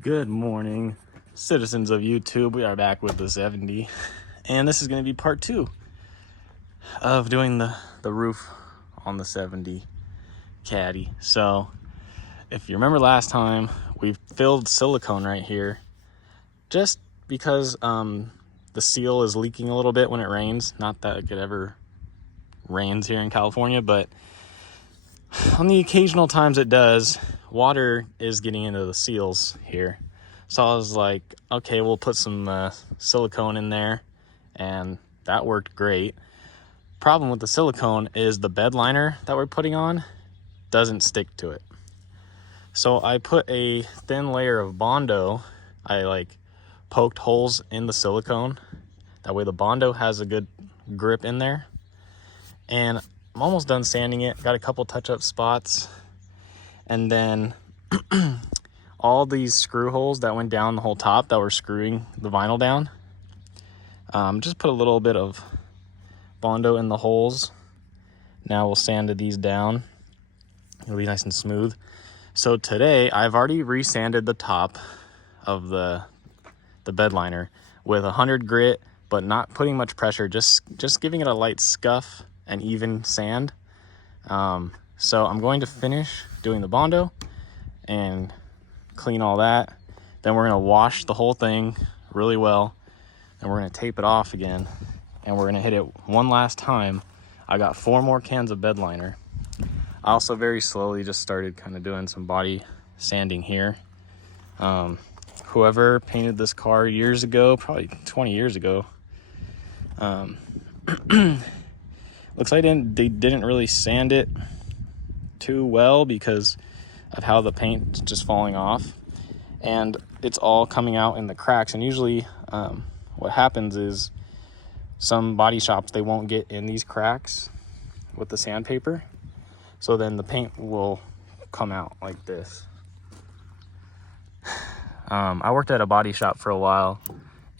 Good morning, citizens of YouTube. We are back with the 70, and this is going to be part 2 of doing the roof on the 70 Caddy. So, if you remember last time, we filled silicone right here just because the seal is leaking a little bit when it rains. Not that it could ever rains here in California, but on the occasional times it does, water is getting into the seals here. So I was like, okay, we'll put some silicone in there, and that worked great. Problem with the silicone is the bed liner that we're putting on doesn't stick to it. So I put a thin layer of Bondo. I poked holes in the silicone. That way the Bondo has a good grip in there. And I'm almost done sanding it. Got a couple touch-up spots. And then all these screw holes that went down the whole top that were screwing the vinyl down. Just put a little bit of Bondo in the holes. Now we'll sand these down. It'll be nice and smooth. So today I've already resanded the top of the bed liner with 100 grit, but not putting much pressure, just giving it a light scuff and even sand. So I'm going to finish doing the Bondo and clean all that. Then we're gonna wash the whole thing really well, and we're gonna tape it off again, and we're gonna hit it one last time. I got 4 more cans of bed liner. I also very slowly just started kind of doing some body sanding here. Whoever painted this car years ago, probably 20 years ago, looks like they didn't really sand it too well because of how the paint's just falling off, and it's all coming out in the cracks. And usually what happens is some body shops, they won't get in these cracks with the sandpaper, so then the paint will come out like this. I worked at a body shop for a while,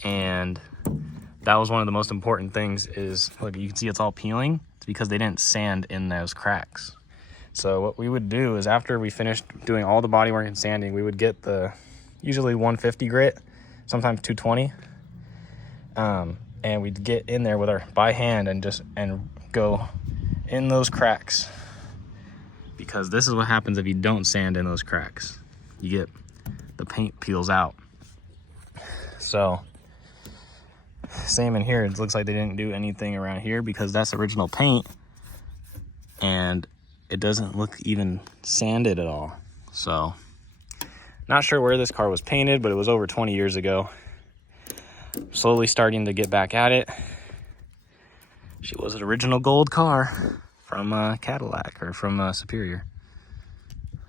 and that was one of the most important things. Is look, you can see it's all peeling. It's because they didn't sand in those cracks. So what we would do is, after we finished doing all the body work and sanding, we would get the usually 150 grit, sometimes 220, and we'd get in there with our by hand and go in those cracks, because this is what happens if you don't sand in those cracks. You get the paint peels out. So same in here. It looks like they didn't do anything around here because that's original paint, and it doesn't look even sanded at all. So not sure where this car was painted, but it was over 20 years ago. Slowly starting to get back at it. She was an original gold car from Cadillac, or from Superior.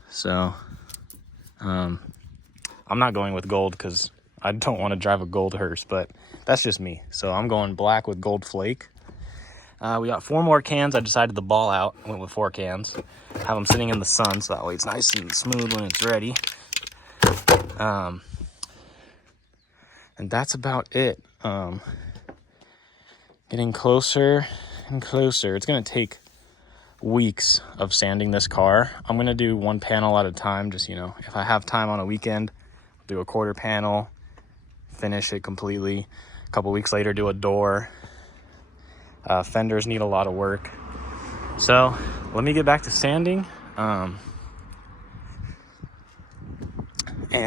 So I'm not going with gold because I don't want to drive a gold hearse, but that's just me. So I'm going black with gold flake. We got 4 more cans. I decided to ball out. Went with 4 cans. Have them sitting in the sun, so that way it's nice and smooth when it's ready. And that's about it. Getting closer and closer. It's going to take weeks of sanding this car. I'm going to do 1 panel at a time. Just, if I have time on a weekend, I'll do a quarter panel, finish it completely. A couple weeks later, do a door. Fenders need a lot of work. So let me get back to sanding. And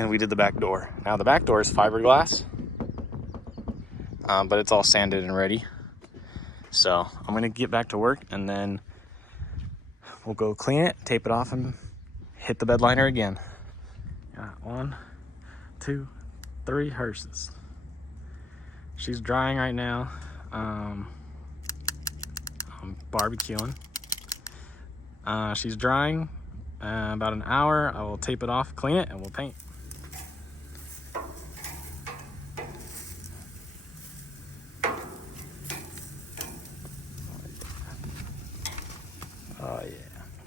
we did the back door. Now the back door is fiberglass, but it's all sanded and ready. So I'm gonna get back to work, and then we'll go clean it, tape it off, and hit the bed liner again. Got 1, 2, 3 hearses. She's drying right now. I'm barbecuing. She's drying. About an hour, I will tape it off, clean it, and we'll paint. Oh yeah.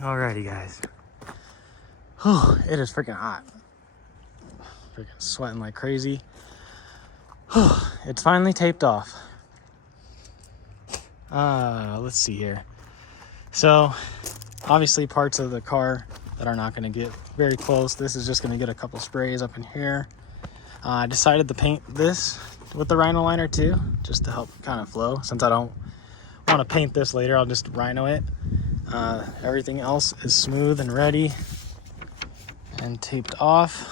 Alrighty, guys. Whew, it is freaking hot. Freaking sweating like crazy. Whew, it's finally taped off. Let's see here. So obviously parts of the car that are not going to get very close. This is just going to get a couple sprays up in here. I decided to paint this with the Rhino liner too, just to help kind of flow. Since I don't want to paint this later, I'll just Rhino it. Everything else is smooth and ready and taped off.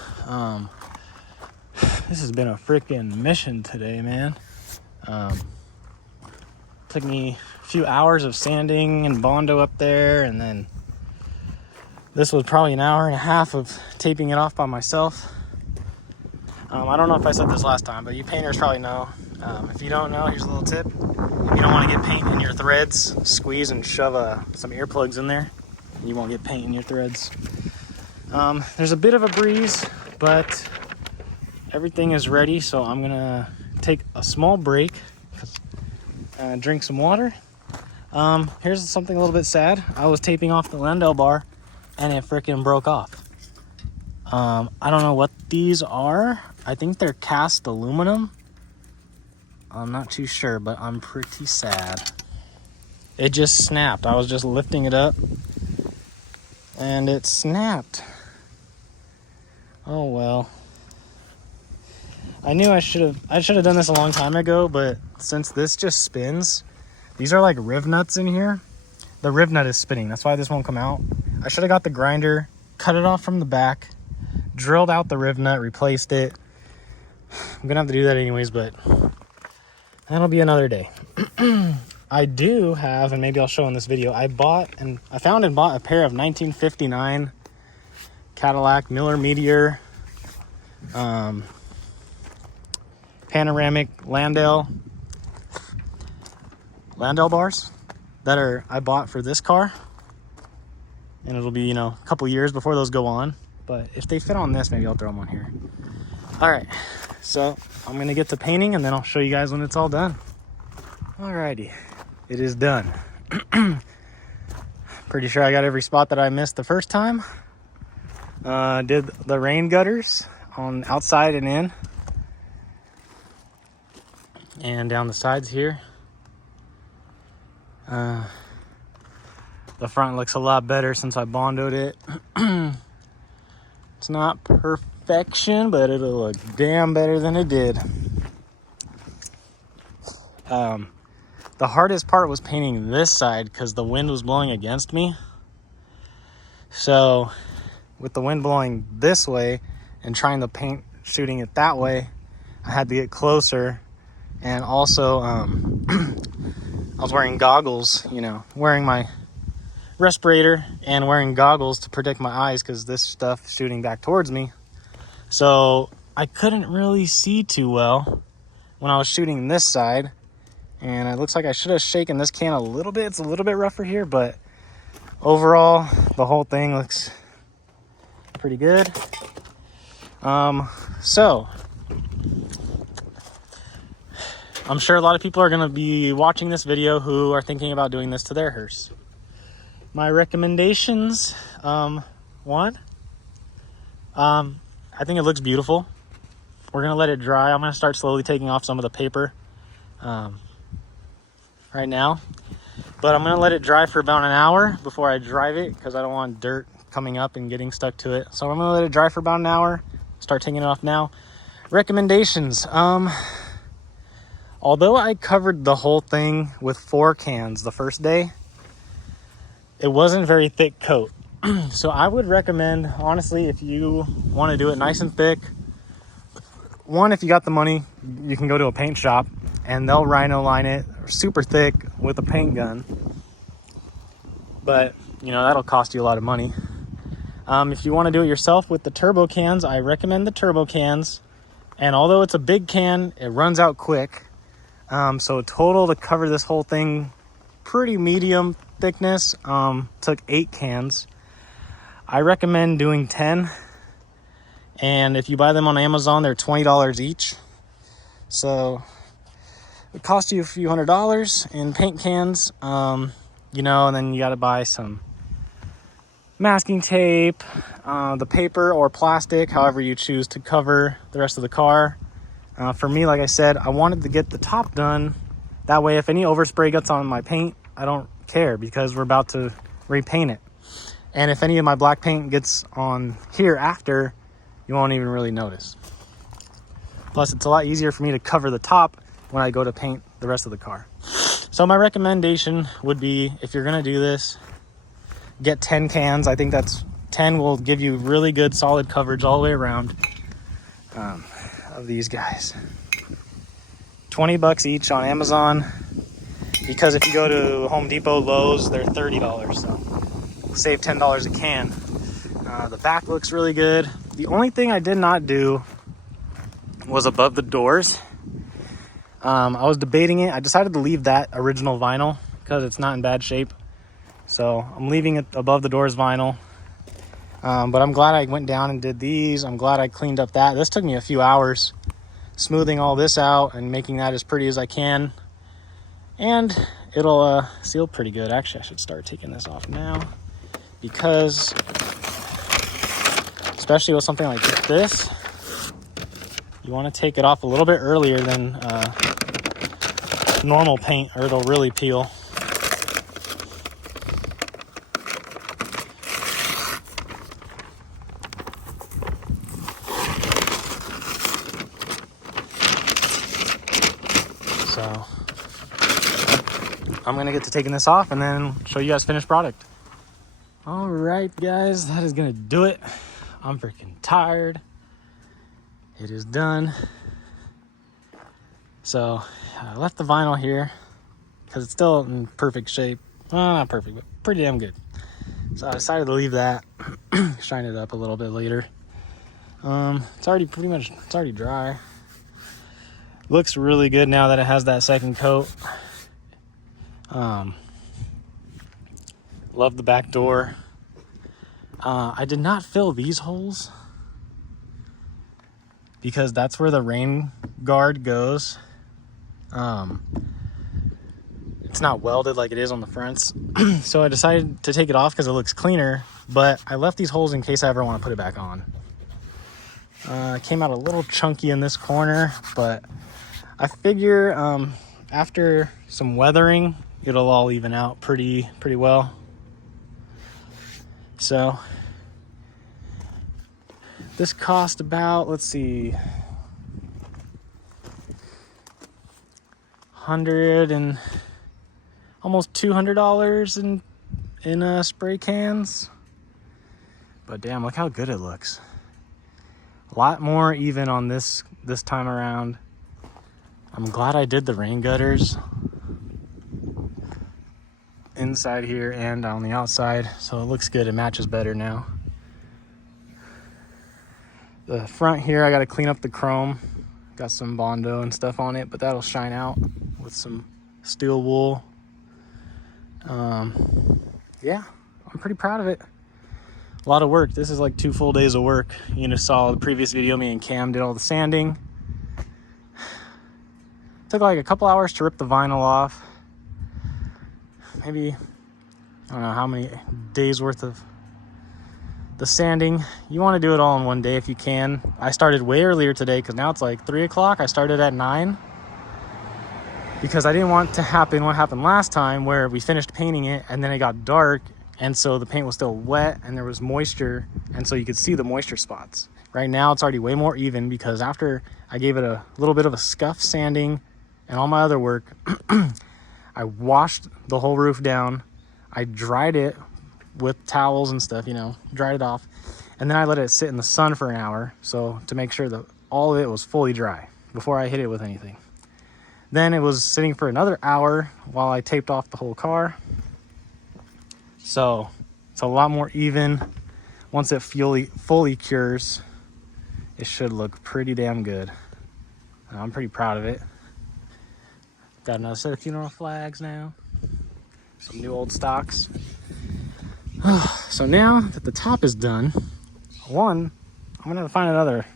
This has been a freaking mission today, man. Took me a few hours of sanding and Bondo up there, and then this was probably an hour and a half of taping it off by myself. I don't know if I said this last time, but you painters probably know. If you don't know, here's a little tip. If you don't want to get paint in your threads, squeeze and shove some earplugs in there, and you won't get paint in your threads. There's a bit of a breeze, but everything is ready, so I'm gonna take a small break, drink some water. Here's something a little bit sad. I was taping off the Landau bar and it freaking broke off. I don't know what these are. I think they're cast aluminum. I'm not too sure, but I'm pretty sad. It just snapped. I was just lifting it up and it snapped. Oh well. I knew I should have done this a long time ago, but since this just spins, these are like riv nuts in here. The riv nut is spinning. That's why this won't come out. I should have got the grinder, cut it off from the back, drilled out the riv nut, replaced it. I'm gonna have to do that anyways, but that'll be another day. I do have, and maybe I'll show in this video, I found and bought a pair of 1959 Cadillac Miller Meteor panoramic Landau bars that I bought for this car, and it'll be, a couple years before those go on, but if they fit on this, maybe I'll throw them on here. All right, so I'm gonna get to painting and then I'll show you guys when it's all done. Alrighty, it is done. Pretty sure I got every spot that I missed the first time. Did the rain gutters on outside and in, and down the sides here. The front looks a lot better since I Bondoed it. It's not perfection, but it'll look damn better than it did. The hardest part was painting this side because the wind was blowing against me. So with the wind blowing this way and trying to paint shooting it that way, I had to get closer. And also, I was wearing goggles, wearing my respirator and wearing goggles to protect my eyes because this stuff is shooting back towards me. So I couldn't really see too well when I was shooting this side. And it looks like I should have shaken this can a little bit. It's a little bit rougher here, but overall, the whole thing looks pretty good. So I'm sure a lot of people are going to be watching this video who are thinking about doing this to their hearse. My recommendations, one, I think it looks beautiful. We're going to let it dry. I'm going to start slowly taking off some of the paper right now. But I'm going to let it dry for about an hour before I drive it because I don't want dirt coming up and getting stuck to it. So I'm going to let it dry for about an hour. Start taking it off now. Recommendations. Although I covered the whole thing with 4 cans the first day, it wasn't very thick coat. So I would recommend, honestly, if you want to do it nice and thick, one, if you got the money, you can go to a paint shop and they'll Rhino line it super thick with a paint gun. But, that'll cost you a lot of money. If you want to do it yourself with the turbo cans, I recommend the turbo cans. And although it's a big can, it runs out quick. So total to cover this whole thing, pretty medium thickness, took 8 cans. I recommend doing 10. And if you buy them on Amazon, they're $20 each. So it costs you a few $100s in paint cans, and then you got to buy some masking tape, the paper or plastic, however you choose to cover the rest of the car. For me, like I said, I wanted to get the top done. That way, if any overspray gets on my paint, I don't care because we're about to repaint it. And if any of my black paint gets on here after, you won't even really notice. Plus, it's a lot easier for me to cover the top when I go to paint the rest of the car. So my recommendation would be, if you're gonna do this, get 10 cans. I think that's 10 will give you really good solid coverage all the way around of these guys. 20 bucks each on Amazon, because if you go to Home Depot, Lowe's, they're $30, so save $10 a can. The back looks really good. The only thing I did not do was above the doors. I was debating it. I decided to leave that original vinyl because it's not in bad shape. So I'm leaving it above the doors vinyl. But I'm glad I went down and did these. I'm glad I cleaned up that. This took me a few hours, smoothing all this out and making that as pretty as I can. And it'll seal pretty good. Actually, I should start taking this off now, because especially with something like this, you want to take it off a little bit earlier than normal paint, or it'll really peel. So I'm gonna get to taking this off and then show you guys finished product. All right, guys, that is gonna do it. I'm freaking tired. It is done. So I left the vinyl here because it's still in perfect shape. Well, not perfect, but pretty damn good. So I decided to leave that, shine it up a little bit later. It's already dry. Looks really good now that it has that second coat. Love the back door. I did not fill these holes because that's where the rain guard goes. It's not welded like it is on the fronts. So I decided to take it off because it looks cleaner, but I left these holes in case I ever want to put it back on. It came out a little chunky in this corner, but I figure after some weathering, it'll all even out pretty well. So this cost about, let's see, $100 and almost $200 in spray cans. But damn, look how good it looks. A lot more even on this time around. I'm glad I did the rain gutters inside here and on the outside, so it looks good. It matches better now. The front here, I got to clean up the chrome. Got some Bondo and stuff on it, but that'll shine out with some steel wool. Yeah, I'm pretty proud of it. A lot of work. This is like 2 full days of work. You just saw the previous video, me and Cam did all the sanding. Took like a couple hours to rip the vinyl off. Maybe, I don't know how many days worth of the sanding. You want to do it all in one day if you can. I started way earlier today because now it's like 3 o'clock. I started at 9 because I didn't want to happen what happened last time, where we finished painting it and then it got dark, and so the paint was still wet and there was moisture, and so you could see the moisture spots. Right now it's already way more even because after I gave it a little bit of a scuff sanding and all my other work, I washed the whole roof down. I dried it with towels and stuff, dried it off. And then I let it sit in the sun for an hour, so to make sure that all of it was fully dry before I hit it with anything. Then it was sitting for another hour while I taped off the whole car. So it's a lot more even. Once it fully cures, it should look pretty damn good. I'm pretty proud of it. Got another set of funeral flags now. Some new old stocks. So now that the top is done, I'm gonna have to find another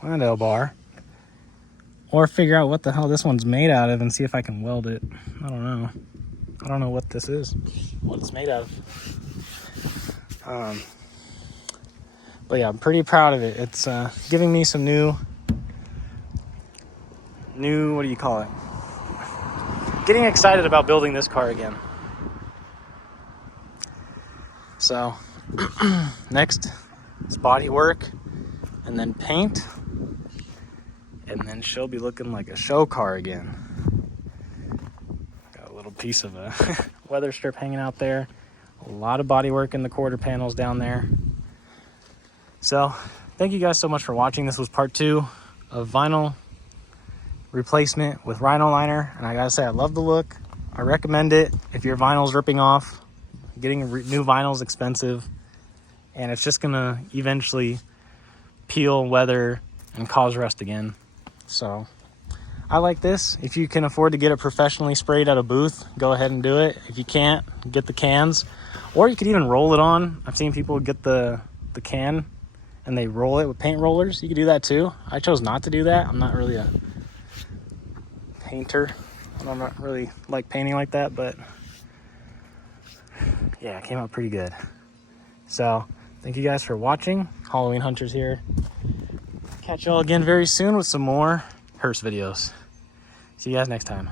window bar or figure out what the hell this one's made out of and see if I can weld it. I don't know. I don't know what this is, what it's made out of. But yeah, I'm pretty proud of it. It's giving me some new, what do you call it? Getting excited about building this car again. So next is body work and then paint. and then she'll be looking like a show car again. Got a little piece of a weather strip hanging out there. A lot of body work in the quarter panels down there. So thank you guys so much for watching. This was part 2 of vinyl replacement with Rhino liner, and I gotta say, I love the look. I recommend it if your vinyl's ripping off. Getting new vinyl is expensive, and it's just gonna eventually peel, weather, and cause rust again. So I like this. If you can afford to get it professionally sprayed at a booth, go ahead and do it. If you can't, get the cans, or you could even roll it on. I've seen people get the can and they roll it with paint rollers. You could do that too. I chose not to do that. I'm not really a painter. I'm not really like painting like that, but yeah, it came out pretty good. So thank you guys for watching. Halloween Hunters here. Catch y'all again very soon with some more hearse videos. See you guys next time.